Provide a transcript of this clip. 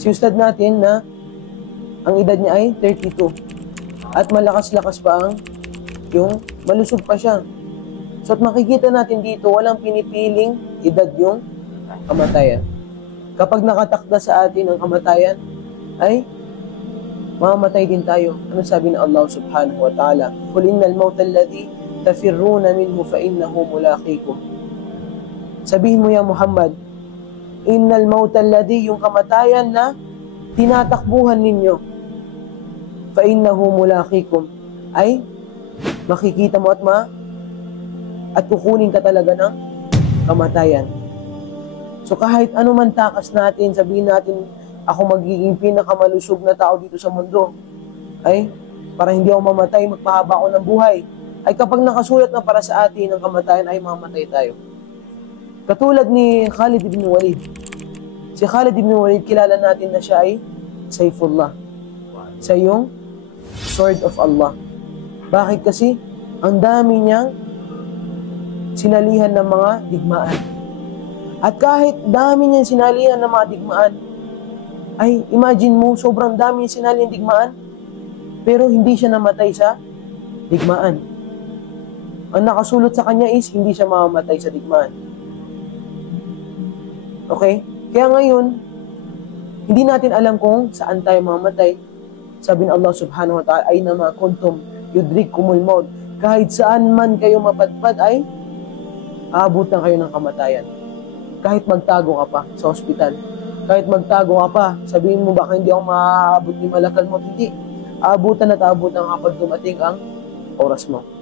Si ustad natin na ang edad niya ay 32. At malakas-lakas pa ang yung malusog pa siya. So at makikita natin dito, walang pinipiling edad yung kamatayan. Kapag nakatakda sa atin ang kamatayan, ay mamamatay din tayo. Ano sabi ng Allah subhanahu wa ta'ala? Qul innal mawta alladhi tafirruna minhu fa innahu mulaqikum. Sabihin mo ya Muhammad, innal mawta alladhi, yung kamatayan na tinatakbuhan ninyo, fa innahu mulaqikum, ay makikita mo at kukunin ka talaga ng kamatayan. So kahit ano man takas natin, sabihin natin, ako magiging pinakamalusog na tao dito sa mundo, ay para hindi ako mamatay, magpahaba ako ng buhay, ay kapag nakasulat na para sa atin ang kamatayan, ay mamatay tayo. Katulad ni Khalid ibn Walid. Si Khalid ibn Walid, kilala natin na siya ay Saifullah, sa yung Sword of Allah. Bakit? Kasi ang dami niyang sinalihan ng mga digmaan. At kahit dami niyang sinalihan ng mga digmaan, ay imagine mo, sobrang dami niyang sinalihan ng digmaan, pero hindi siya namatay sa digmaan. Ang nakasulot sa kanya is hindi siya mamamatay sa digmaan. Okay? Kaya ngayon, hindi natin alam kung saan tayo mamamatay. Sabi ng Allah subhanahu wa ta'ala, aynama kuntum yudrikkumul maut. Kahit saan man kayo mapadpad ay aabutan kayo ng kamatayan. Kahit magtago ka pa sa ospital, kahit magtago ka pa, sabihin mo baka hindi ako maaabot ni malakal mo, hindi. Aabutan at aabutan kapag dumating ang oras mo.